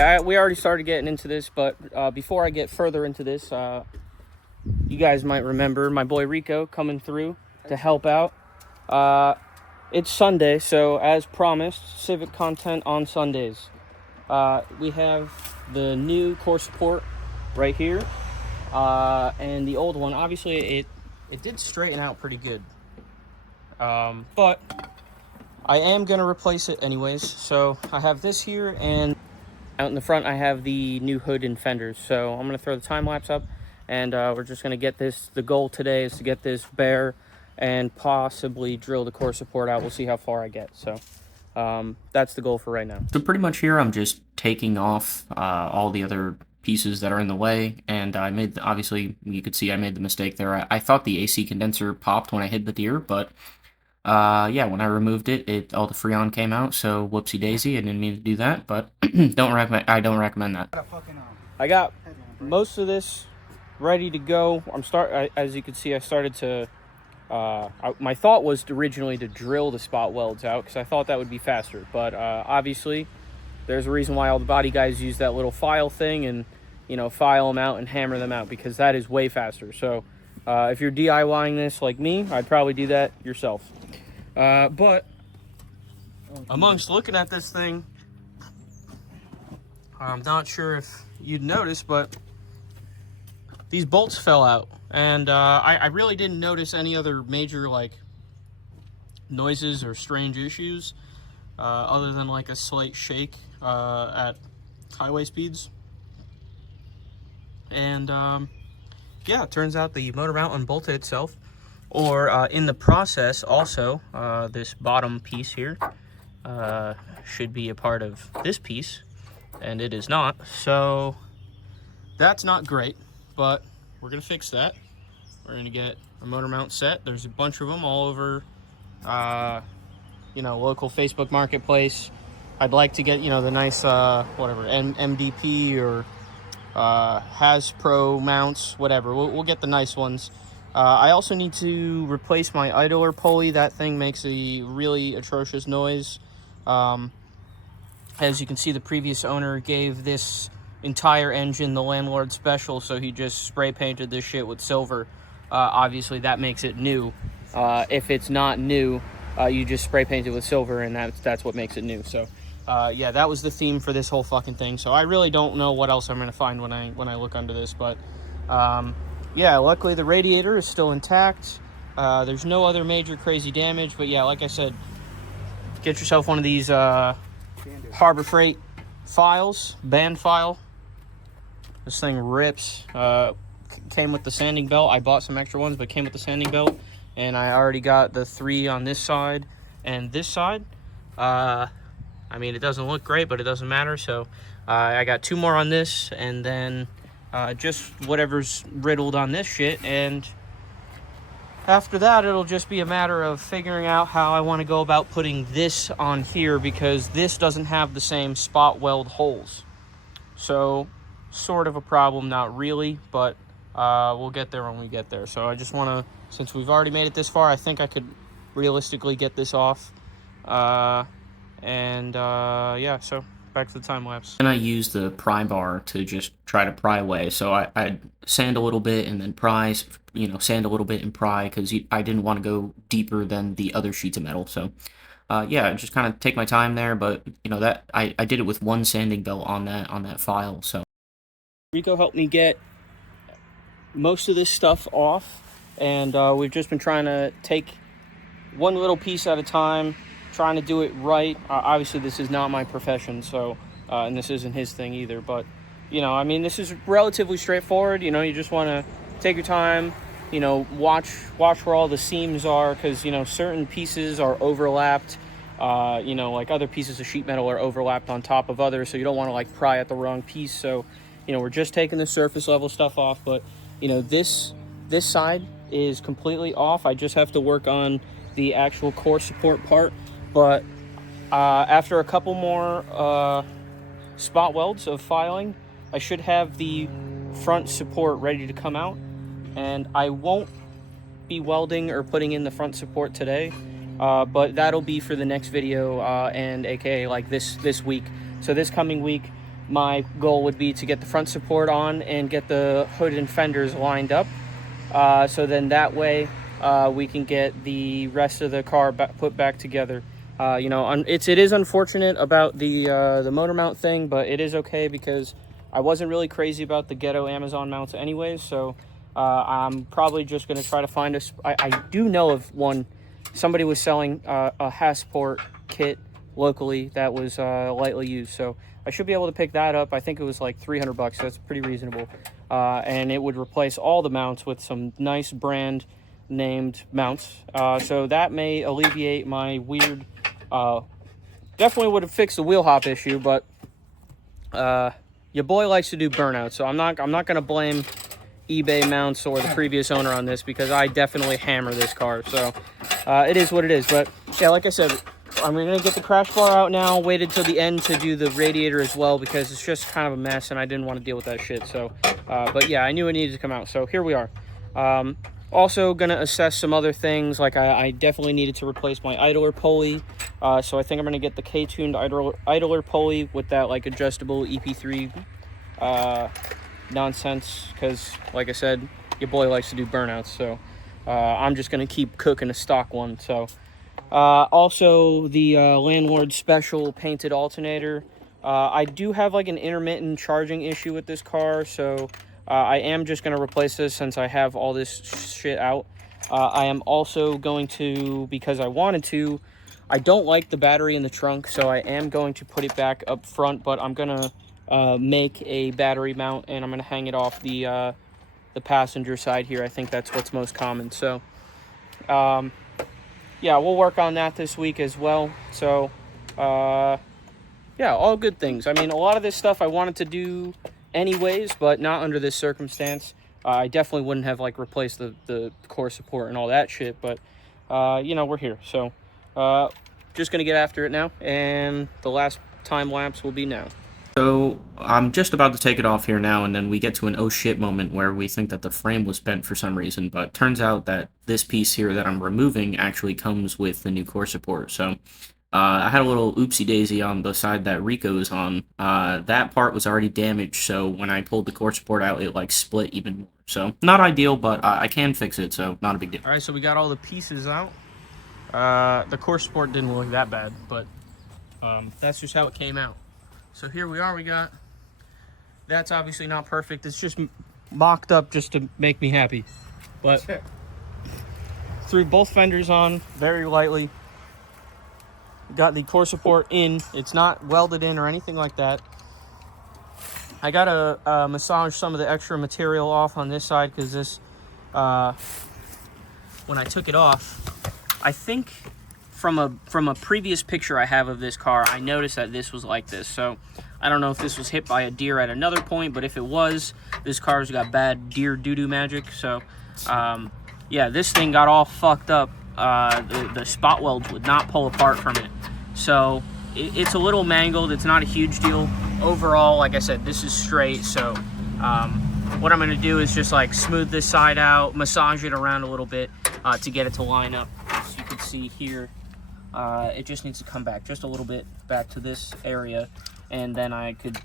right, we already started getting into this, but before I get further into this, you guys might remember my boy Rico coming through to help out. It's Sunday, so as promised, Civic content on Sundays. We have the new core support right here, and the old one. Obviously, it did straighten out pretty good, but I am going to replace it anyways. So I have this here, and out in the front I have the new hood and fenders. So I'm going to throw the time lapse up, and we're just going to get this. The goal today is to get this bare and possibly drill the core support out. We'll see how far I get. So that's the goal for right now. So pretty much here I'm just taking off all the other pieces that are in the way, and I made, obviously you could see I made the mistake there. I thought the AC condenser popped when I hit the deer, but yeah, when I removed it, all the Freon came out, so whoopsie daisy, I didn't mean to do that, but I don't recommend that. I got most of this ready to go. As you can see, I started to my thought was originally to drill the spot welds out because I thought that would be faster, but obviously there's a reason why all the body guys use that little file thing and, you know, file them out and hammer them out, because that is way faster. So if you're DIYing this like me, I'd probably do that yourself. But amongst looking at this thing, I'm not sure if you'd notice, but these bolts fell out, and I really didn't notice any other major like noises or strange issues other than like a slight shake at highway speeds. And yeah, it turns out the motor mount unbolted itself, or in the process also this bottom piece here should be a part of this piece, and it is not. So that's not great, but we're gonna fix that. We're gonna get a motor mount set. There's a bunch of them all over you know, local Facebook marketplace. I'd like to get, you know, the nice whatever MDP or Has-Pro mounts, whatever. We'll get the nice ones. I also need to replace my idler pulley. That thing makes a really atrocious noise. As you can see, the previous owner gave this entire engine the landlord special, so he just spray painted this shit with silver. Obviously that makes it new. If it's not new, you just spray paint it with silver, and that's what makes it new. So yeah, that was the theme for this whole fucking thing. So I really don't know what else I'm gonna find when I look under this, but yeah, luckily the radiator is still intact. There's no other major crazy damage, but yeah, like I said, get yourself one of these Harbor Freight files, band file. This thing rips. Came with the sanding belt. I bought some extra ones, but came with the sanding belt, and I already got the 3 on this side and this side. I mean, it doesn't look great, but it doesn't matter. So I got 2 more on this, and then just whatever's riddled on this shit, and after that it'll just be a matter of figuring out how I want to go about putting this on here, because this doesn't have the same spot weld holes. So sort of a problem, not really, but we'll get there when we get there. So I just want to, since we've already made it this far, I think I could realistically get this off. Yeah, so back to the time lapse. And I use the pry bar to just try to pry away. So I'd sand a little bit and then pry, you know, sand a little bit and pry, because I didn't want to go deeper than the other sheets of metal. So yeah, just kind of take my time there, but you know, that I did it with 1 sanding belt on that file. So Rico helped me get most of this stuff off, and we've just been trying to take one little piece at a time, trying to do it right. Obviously this is not my profession, so and this isn't his thing either, but you know, I mean, this is relatively straightforward. You know, you just want to take your time, you know, watch where all the seams are, because you know, certain pieces are overlapped, you know, like other pieces of sheet metal are overlapped on top of others, so you don't want to like pry at the wrong piece. So you know, we're just taking the surface level stuff off, but you know, this side is completely off. I just have to work on the actual core support part, but after a couple more spot welds of filing, I should have the front support ready to come out, and I won't be welding or putting in the front support today, but that'll be for the next video, and aka like this week. So this coming week, my goal would be to get the front support on and get the hood and fenders lined up. So then that way we can get the rest of the car put back together. You know, it is unfortunate about the motor mount thing, but it is okay because I wasn't really crazy about the ghetto Amazon mounts anyways. So I'm probably just going to try to find I do know of one. Somebody was selling a Hasport kit locally that was lightly used, so I should be able to pick that up. I think it was like $300, so that's pretty reasonable. And it would replace all the mounts with some nice brand named mounts. So that may alleviate my weird, definitely would have fixed the wheel hop issue, but your boy likes to do burnout, so I'm not going to blame eBay mounts or the previous owner on this, because I definitely hammer this car. So it is what it is. But yeah, like I said, I'm going to get the crash bar out now. Waited till the end to do the radiator as well, because it's just kind of a mess and I didn't want to deal with that shit. So but yeah, I knew it needed to come out, so here we are. Also going to assess some other things, like I definitely needed to replace my idler pulley. So I think I'm going to get the K-tuned idler pulley with that like adjustable EP3 nonsense, because like I said, your boy likes to do burnouts. So I'm just going to keep cooking a stock one. So also the landlord special painted alternator. I do have like an intermittent charging issue with this car, so I am just going to replace this since I have all this shit out. I am also going to, because I wanted to, I don't like the battery in the trunk, so I am going to put it back up front, but I'm going to make a battery mount, and I'm going to hang it off the passenger side here. I think that's what's most common. So yeah, we'll work on that this week as well. So yeah, all good things. I mean, a lot of this stuff I wanted to do anyways, but not under this circumstance. I definitely wouldn't have like replaced the core support and all that shit, but you know, we're here. So just gonna get after it now, and the last time lapse will be now. So I'm just about to take it off here now, and then we get to an oh shit moment where we think that the frame was bent for some reason, but turns out that this piece here that I'm removing actually comes with the new core support. So I had a little oopsie daisy on the side that Rico's on. That part was already damaged, so when I pulled the core support out, it like split even more. So not ideal, but I can fix it, so not a big deal. All right, so we got all the pieces out. The core support didn't look that bad, but that's just how it came out. So here we are. We got, that's obviously not perfect. It's just mocked up just to make me happy. But threw both fenders on very lightly. Got the core support in. It's not welded in or anything like that. I gotta massage some of the extra material off on this side, because this, when I took it off, I think from a previous picture I have of this car, I noticed that this was like this. So I don't know if this was hit by a deer at another point, but if it was, this car's got bad deer doo-doo magic. So yeah, this thing got all fucked up. The spot welds would not pull apart from it. So it's a little mangled. It's not a huge deal. Overall, like I said, this is straight. So what I'm going to do is just like smooth this side out, massage it around a little bit to get it to line up. As you can see here, it just needs to come back just a little bit back to this area, and then I could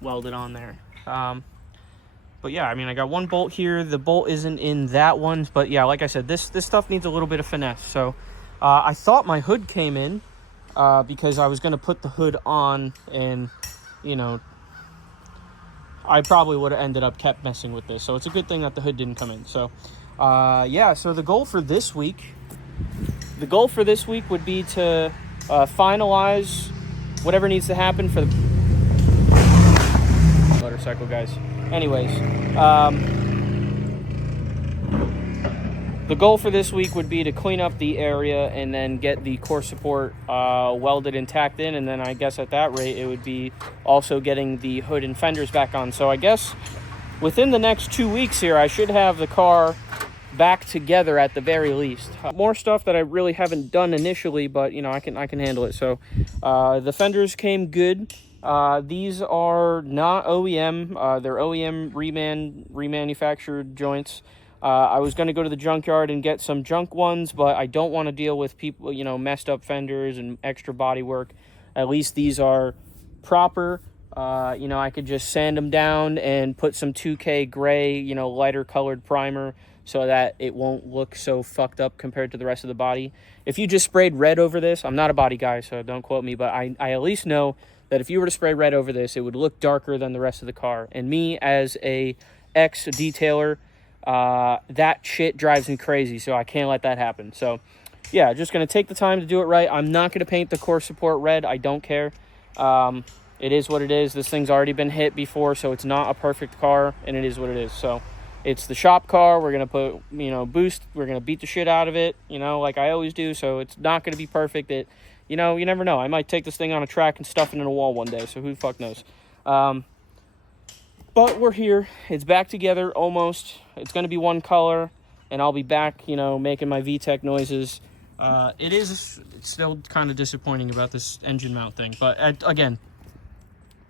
weld it on there. But yeah, I mean, I got one bolt here. The bolt isn't in that one, but yeah, like I said, this stuff needs a little bit of finesse. So I thought my hood came in because I was going to put the hood on, and you know, I probably would have ended up kept messing with this. So it's a good thing that the hood didn't come in. So yeah, so the goal for this week would be to finalize whatever needs to happen for the motorcycle guys. Anyways, the goal for this week would be to clean up the area and then get the core support welded and tacked in, and then I guess at that rate it would be also getting the hood and fenders back on. So I guess within the next 2 weeks here, I should have the car back together at the very least. More stuff that I really haven't done initially, but you know, I can handle it. So the fenders came good. These are not OEM. They're OEM remanufactured joints. I was going to go to the junkyard and get some junk ones, but I don't want to deal with people, you know, messed up fenders and extra body work. At least these are proper. You know, I could just sand them down and put some 2K gray, you know, lighter colored primer so that it won't look so fucked up compared to the rest of the body. If you just sprayed red over this, I'm not a body guy, so don't quote me, but I at least know that if you were to spray red over this, it would look darker than the rest of the car. And me, as a ex-detailer, that shit drives me crazy, so I can't let that happen. So, yeah, just going to take the time to do it right. I'm not going to paint the core support red. I don't care. It is what it is. This thing's already been hit before, so it's not a perfect car, and it is what it is. So it's the shop car. We're going to put, you know, boost. We're going to beat the shit out of it, you know, like I always do. So it's not going to be perfect. It, you know, you never know. I might take this thing on a track and stuff it in a wall one day, so who the fuck knows. But we're here. It's back together almost. It's going to be one color, and I'll be back, you know, making my VTEC noises. It's still kind of disappointing about this engine mount thing, but again,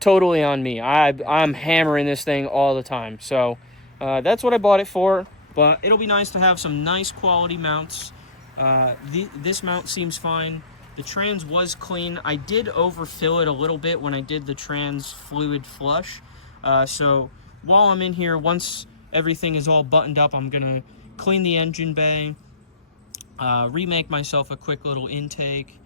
totally on me. I'm hammering this thing all the time, so that's what I bought it for. But it'll be nice to have some nice quality mounts. This mount seems fine. The trans was clean. I did overfill it a little bit when I did the trans fluid flush. So while I'm in here, once everything is all buttoned up, I'm gonna clean the engine bay, remake myself a quick little intake,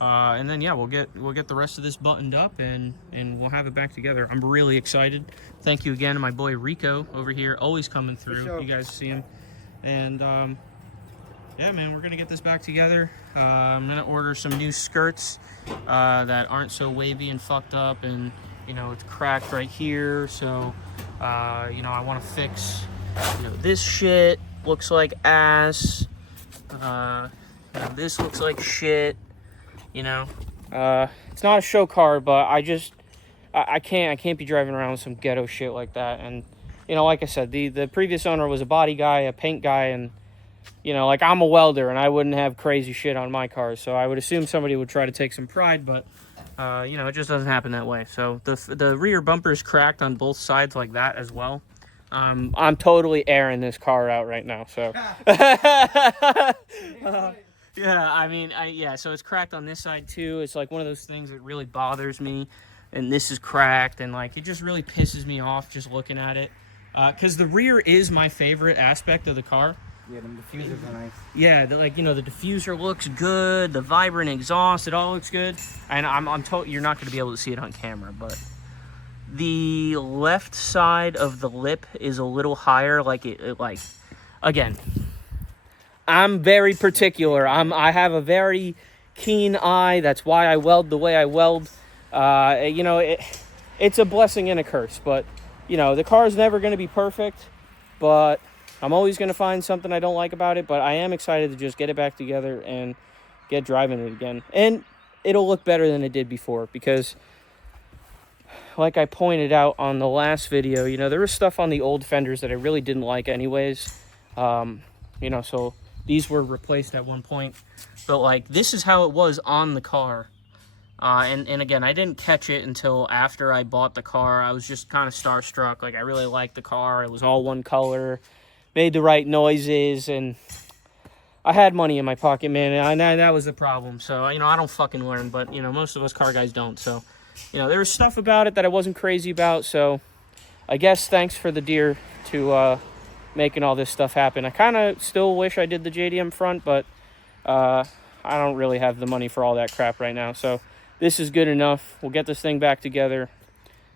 and then yeah, we'll get the rest of this buttoned up and we'll have it back together. I'm really excited. Thank you again to my boy Rico over here, always coming through. Sure. You guys see him, and yeah, man, we're gonna get this back together. I'm gonna order some new skirts that aren't so wavy and fucked up, and you know, it's cracked right here, so you know, I want to fix, you know, this shit looks like ass. You know, this looks like shit. You know, it's not a show car, but I can't be driving around with some ghetto shit like that. And you know, like I said, the previous owner was a body guy, a paint guy, and you know, like, I'm a welder and I wouldn't have crazy shit on my cars, so I would assume somebody would try to take some pride, but you know, it just doesn't happen that way. So the rear bumper is cracked on both sides like that as well. I'm totally airing this car out right now, so yeah, I mean, yeah, so it's cracked on this side too. It's like one of those things that really bothers me, and this is cracked, and like, it just really pisses me off just looking at it, because the rear is my favorite aspect of the car. Yeah, the diffusers are nice. Yeah, like, you know, the diffuser looks good, the vibrant exhaust, it all looks good. And I'm told you're not going to be able to see it on camera, but the left side of the lip is a little higher, like like, again, I'm very particular. I have a very keen eye. That's why I weld the way I weld. You know, it's a blessing and a curse, but you know, the car's never going to be perfect, but I'm always going to find something I don't like about it. But I am excited to just get it back together and get driving it again. And it'll look better than it did before, because like I pointed out on the last video, you know, there was stuff on the old fenders that I really didn't like anyways. You know, so these were replaced at one point. But like, this is how it was on the car. And again, I didn't catch it until after I bought the car. I was just kind of starstruck. Like, I really liked the car. It was all one color, made the right noises, and I had money in my pocket, man, and that was the problem. So, you know, I don't fucking learn, but, you know, most of us car guys don't. So, you know, there was stuff about it that I wasn't crazy about. So, I guess thanks for the deer to making all this stuff happen. I kind of still wish I did the JDM front, but I don't really have the money for all that crap right now. So, this is good enough. We'll get this thing back together.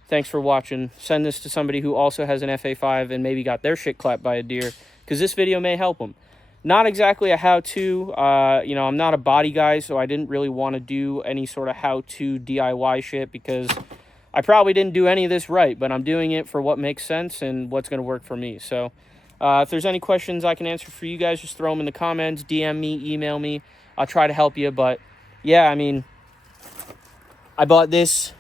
Thanks for watching. Send this to somebody who also has an FA5 and maybe got their shit clapped by a deer, because this video may help them. Not exactly a how-to. You know, I'm not a body guy, so I didn't really want to do any sort of how-to DIY shit, because I probably didn't do any of this right, but I'm doing it for what makes sense and what's going to work for me. So if there's any questions I can answer for you guys, just throw them in the comments, DM me, email me. I'll try to help you. But yeah, I mean, I bought this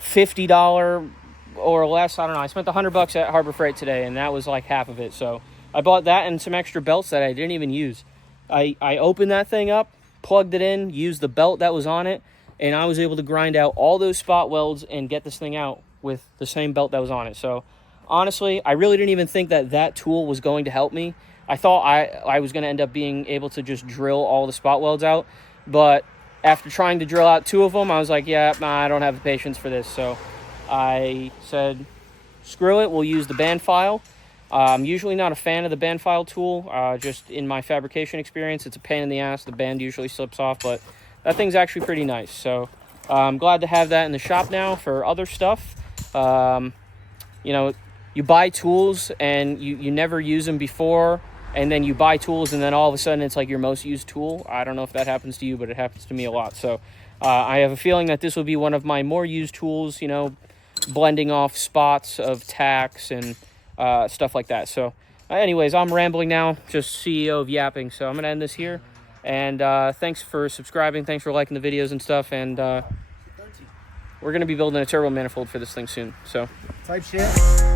$50 or less, I don't know, I spent $100 at Harbor Freight today, and that was like half of it. So I bought that and some extra belts that I didn't even use. I opened that thing up, plugged it in, used the belt that was on it, and I was able to grind out all those spot welds and get this thing out with the same belt that was on it. So honestly, I really didn't even think that tool was going to help me. I thought I was going to end up being able to just drill all the spot welds out, but after trying to drill out 2 of them, I was like, yeah, nah, I don't have the patience for this. So I said, screw it, we'll use the band file. I'm usually not a fan of the band file tool. Just in my fabrication experience, it's a pain in the ass. The band usually slips off, but that thing's actually pretty nice. So I'm glad to have that in the shop now for other stuff. You know, you buy tools and you never use them before, and then you buy tools and then all of a sudden it's like your most used tool. I don't know if that happens to you, but it happens to me a lot. So I have a feeling that this will be one of my more used tools, you know, blending off spots of tacks and stuff like that. So anyways, I'm rambling now, just CEO of yapping. So I'm going to end this here. And thanks for subscribing. Thanks for liking the videos and stuff. And we're going to be building a turbo manifold for this thing soon. So Type shit.